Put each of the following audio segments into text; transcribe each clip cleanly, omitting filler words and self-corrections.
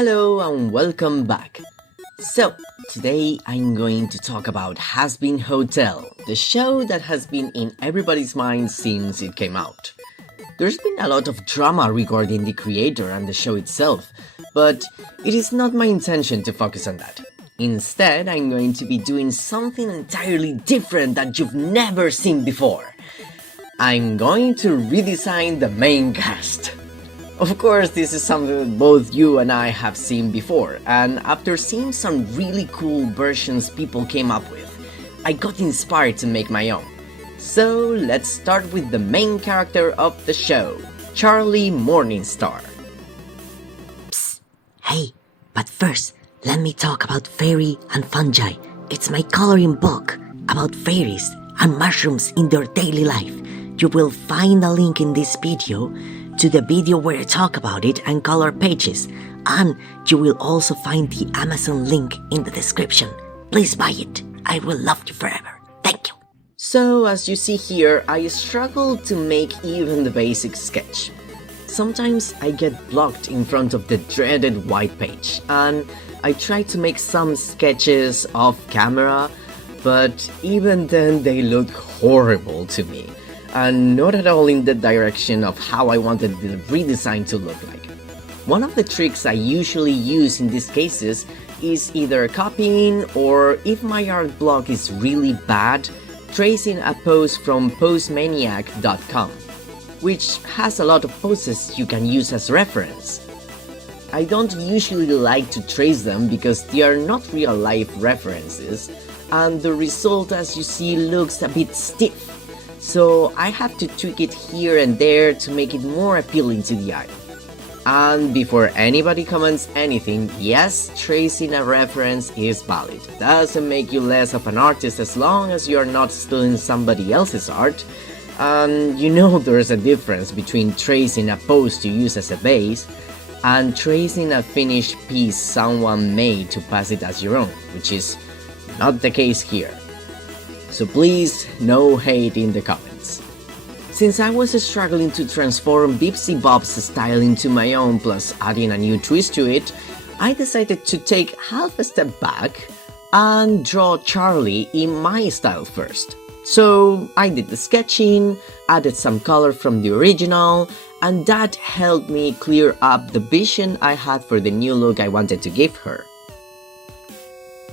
Hello and welcome back. So, today I'm going to talk about Hazbin Hotel, the show that has been in everybody's mind since it came out. There's been a lot of drama regarding the creator and the show itself, but it is not my intention to focus on that. Instead, I'm going to be doing something entirely different that you've never seen before. I'm going to redesign the main cast. Of course, this is something that both you and I have seen before, and after seeing some really cool versions people came up with, I got inspired to make my own. So let's start with the main character of the show, Charlie Morningstar. Psst, hey, but first, let me talk about fairy and fungi. It's my coloring book about fairies and mushrooms in their daily life. You will find a link in this video to the video where I talk about it and color pages, and you will also find the Amazon link in the description. Please buy it. I will love you forever. Thank you. So as you see here, I struggled to make even the basic sketch. Sometimes I get blocked in front of the dreaded white page, and I try to make some sketches off camera, but even then they look horrible to me, and not at all in the direction of how I wanted the redesign to look like. One of the tricks I usually use in these cases is either copying, or if my art block is really bad, tracing a post from postmaniac.com, which has a lot of posts you can use as reference. I don't usually like to trace them because they are not real life references, and the result, as you see, looks a bit stiff. So I have to tweak it here and there to make it more appealing to the eye. And before anybody comments anything, yes, tracing a reference is valid. Doesn't make you less of an artist as long as you are not stealing somebody else's art. And you know there's a difference between tracing a post to use as a base and tracing a finished piece someone made to pass it as your own, which is not the case here. So please, no hate in the comments. Since I was struggling to transform Bipsy Bob's style into my own plus adding a new twist to it, I decided to take half a step back and draw Charlie in my style first. So I did the sketching, added some color from the original, and that helped me clear up the vision I had for the new look I wanted to give her.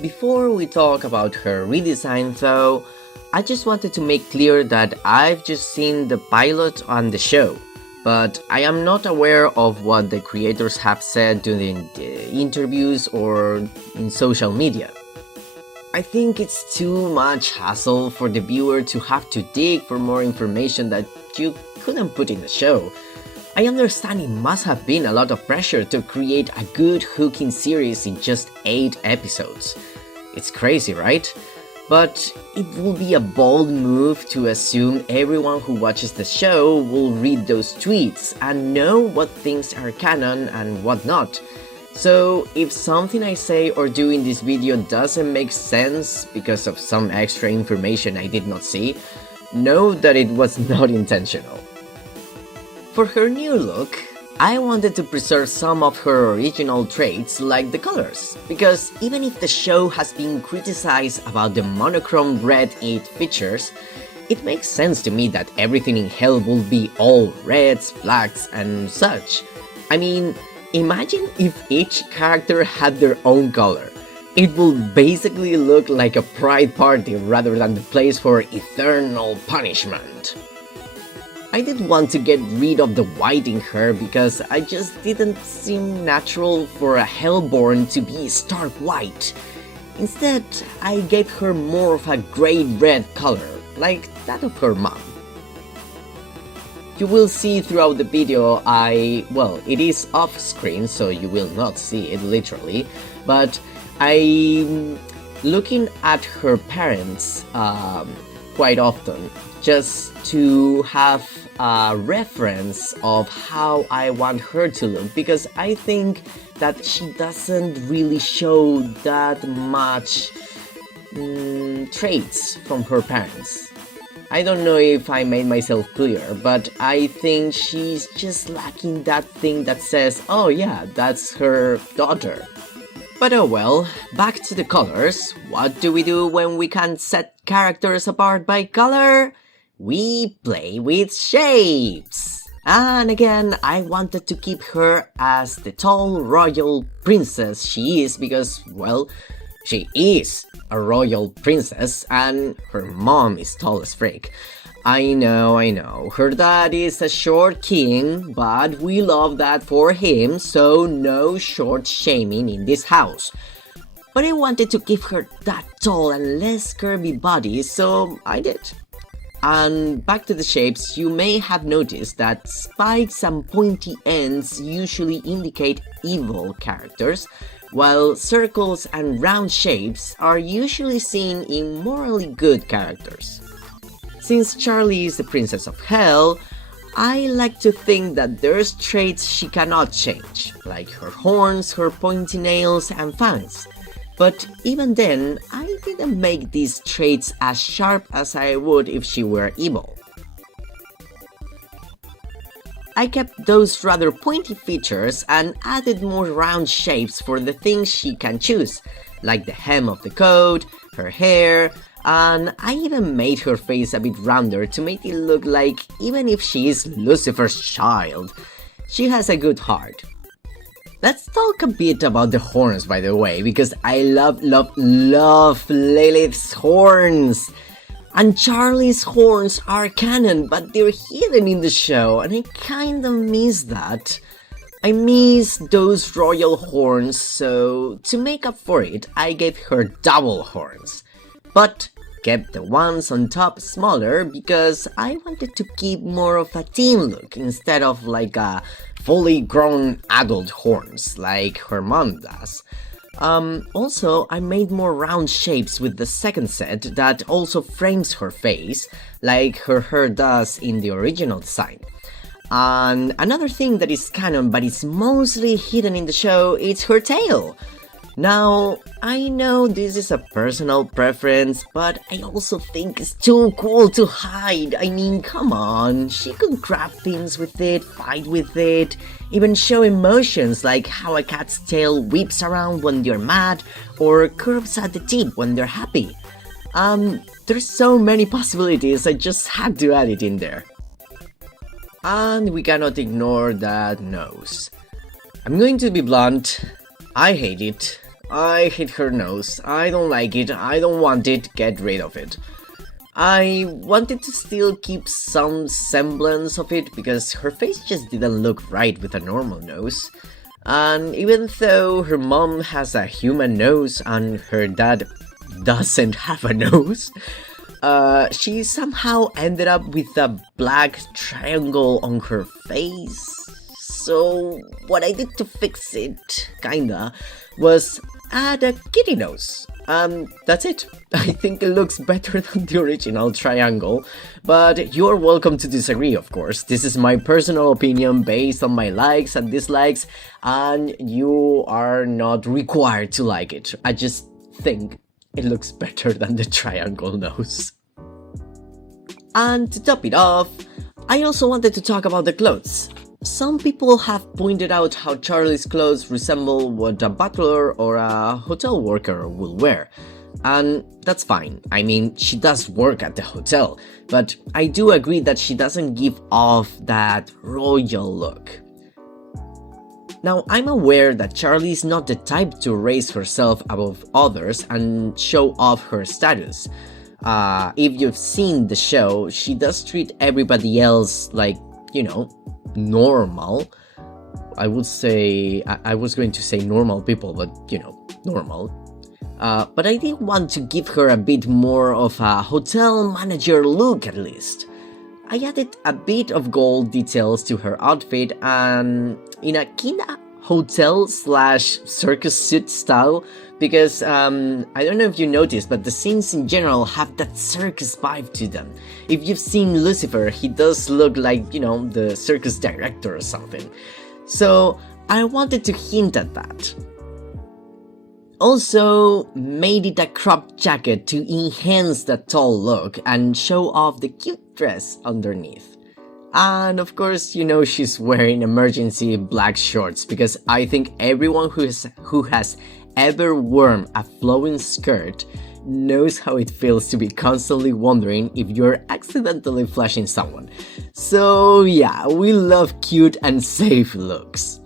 Before we talk about her redesign though, I just wanted to make clear that I've just seen the pilot on the show, but I am not aware of what the creators have said during the interviews or in social media. I think it's too much hassle for the viewer to have to dig for more information that you couldn't put in the show. I understand it must have been a lot of pressure to create a good hooking series in just 8 episodes. It's crazy, right? But it will be a bold move to assume everyone who watches the show will read those tweets and know what things are canon and what not. So if something I say or do in this video doesn't make sense because of some extra information I did not see, know that it was not intentional. For her new look, I wanted to preserve some of her original traits like the colors, because even if the show has been criticized about the monochrome red it features, it makes sense to me that everything in Hell will be all reds, blacks and such. I mean, imagine if each character had their own color. It will basically look like a pride party rather than the place for eternal punishment. I did want to get rid of the white in her because I just didn't seem natural for a Hellborn to be stark white. Instead, I gave her more of a grey-red color, like that of her mom. You will see throughout the video it is off screen so you will not see it literally, but I'm looking at her parents quite often just to have a reference of how I want her to look, because I think that she doesn't really show that much traits from her parents. I don't know if I made myself clear, but I think she's just lacking that thing that says, oh yeah, that's her daughter. But oh well, back to the colors. What do we do when we can't set characters apart by color? We play with shapes! And again, I wanted to keep her as the tall royal princess she is because, well, she is a royal princess and her mom is tall as frick. I know, her dad is a short king, but we love that for him, so no short shaming in this house. But I wanted to give her that tall and less curvy body, so I did. And back to the shapes, you may have noticed that spikes and pointy ends usually indicate evil characters, while circles and round shapes are usually seen in morally good characters. Since Charlie is the princess of hell, I like to think that there's traits she cannot change, like her horns, her pointy nails and fangs. But even then, I didn't make these traits as sharp as I would if she were evil. I kept those rather pointy features and added more round shapes for the things she can choose, like the hem of the coat, her hair, and I even made her face a bit rounder to make it look like even if she is Lucifer's child, she has a good heart. Let's talk a bit about the horns, by the way, because I love Lilith's horns! And Charlie's horns are canon, but they're hidden in the show, and I kinda miss that. I miss those royal horns, so to make up for it, I gave her double horns. But kept the ones on top smaller because I wanted to keep more of a teen look instead of like a fully grown adult horns like her mom does. Also, I made more round shapes with the second set that also frames her face, like her hair does in the original design. And another thing that is canon but is mostly hidden in the show is her tail. Now, I know this is a personal preference, but I also think it's too cool to hide. I mean, come on, she could grab things with it, fight with it, even show emotions like how a cat's tail whips around when they're mad, or curves at the tip when they're happy. There's so many possibilities, I just had to add it in there. And we cannot ignore that nose. I'm going to be blunt, I hate it. I hate her nose, I don't like it, I don't want it, get rid of it. I wanted to still keep some semblance of it because her face just didn't look right with a normal nose. And even though her mom has a human nose and her dad doesn't have a nose, she somehow ended up with a black triangle on her face. So what I did to fix it, kinda, was add a kitty nose. That's it. I think it looks better than the original triangle, but you're welcome to disagree, of course. This is my personal opinion based on my likes and dislikes, and you are not required to like it. I just think it looks better than the triangle nose. And to top it off, I also wanted to talk about the clothes. Some people have pointed out how Charlie's clothes resemble what a butler or a hotel worker will wear. And that's fine, I mean, she does work at the hotel, but I do agree that she doesn't give off that royal look. Now, I'm aware that Charlie is not the type to raise herself above others and show off her status. If you've seen the show, she does treat everybody else like, you know, normal. I would say, I was going to say normal people, but you know, normal. But I did want to give her a bit more of a hotel manager look at least. I added a bit of gold details to her outfit and in a kinda hotel slash circus suit style because I don't know if you noticed, but the scenes in general have that circus vibe to them. If you've seen Lucifer, he does look like, you know, the circus director or something. So I wanted to hint at that. Also made it a cropped jacket to enhance the tall look and show off the cute dress underneath. And of course, you know she's wearing emergency black shorts because I think everyone who has ever worn a flowing skirt knows how it feels to be constantly wondering if you're accidentally flashing someone. So yeah, we love cute and safe looks.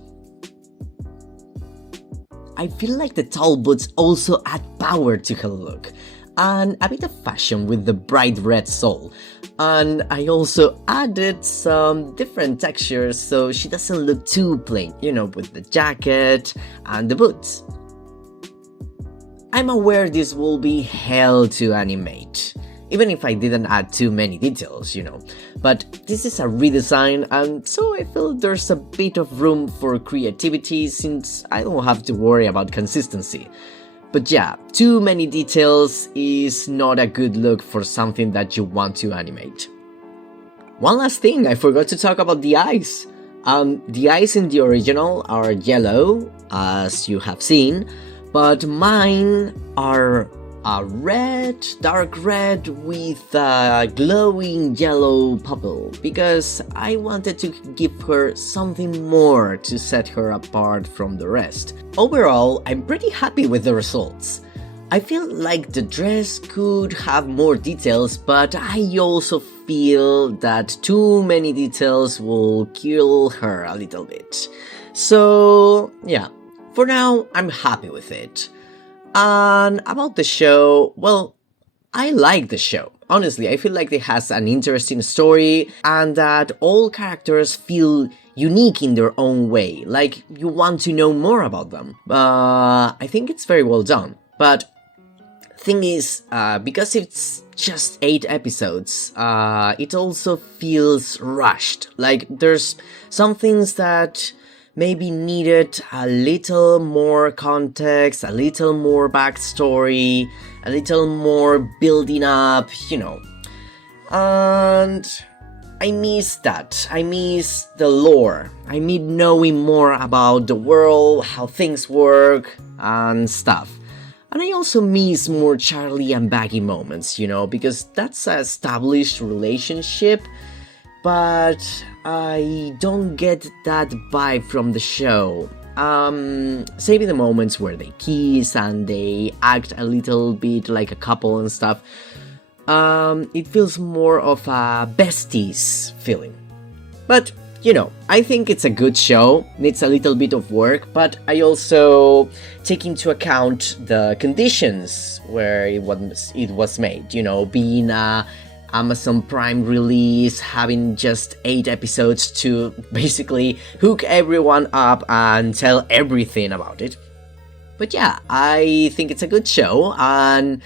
I feel like the tall boots also add power to her look, and a bit of fashion with the bright red sole. And I also added some different textures so she doesn't look too plain, you know, with the jacket and the boots. I'm aware this will be hell to animate, even if I didn't add too many details, you know. But this is a redesign, and so I feel there's a bit of room for creativity since I don't have to worry about consistency. But yeah, too many details is not a good look for something that you want to animate. One last thing, I forgot to talk about the eyes. The eyes in the original are yellow, as you have seen, but mine are red, dark red with a glowing yellow pupil because I wanted to give her something more to set her apart from the rest. Overall, I'm pretty happy with the results. I feel like the dress could have more details, but I also feel that too many details will kill her a little bit. So yeah, for now I'm happy with it. And about the show, well, I like the show. Honestly, I feel like it has an interesting story and that all characters feel unique in their own way, like you want to know more about them. I think it's very well done. But thing is, because it's just 8 episodes, it also feels rushed. Like there's some things that maybe needed a little more context, a little more backstory, a little more building up, you know. And I miss that. I miss the lore. I miss knowing more about the world, how things work, and stuff. And I also miss more Charlie and Baggy moments, you know, because that's an established relationship, but I don't get that vibe from the show. Saving the moments where they kiss and they act a little bit like a couple and stuff, it feels more of a besties feeling. But, you know, I think it's a good show, needs a little bit of work, but I also take into account the conditions where it was made, you know, being a Amazon Prime release, having just 8 episodes to basically hook everyone up and tell everything about it. But yeah, I think it's a good show and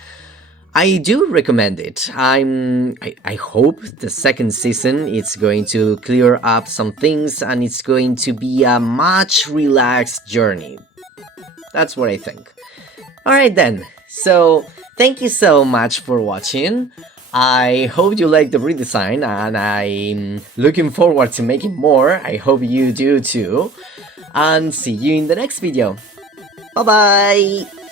I do recommend it. I hope the second season it's going to clear up some things and it's going to be a much relaxed journey. That's what I think. Alright then, so thank you so much for watching. I hope you like the redesign and I'm looking forward to making more. I hope you do too. And see you in the next video. Bye bye!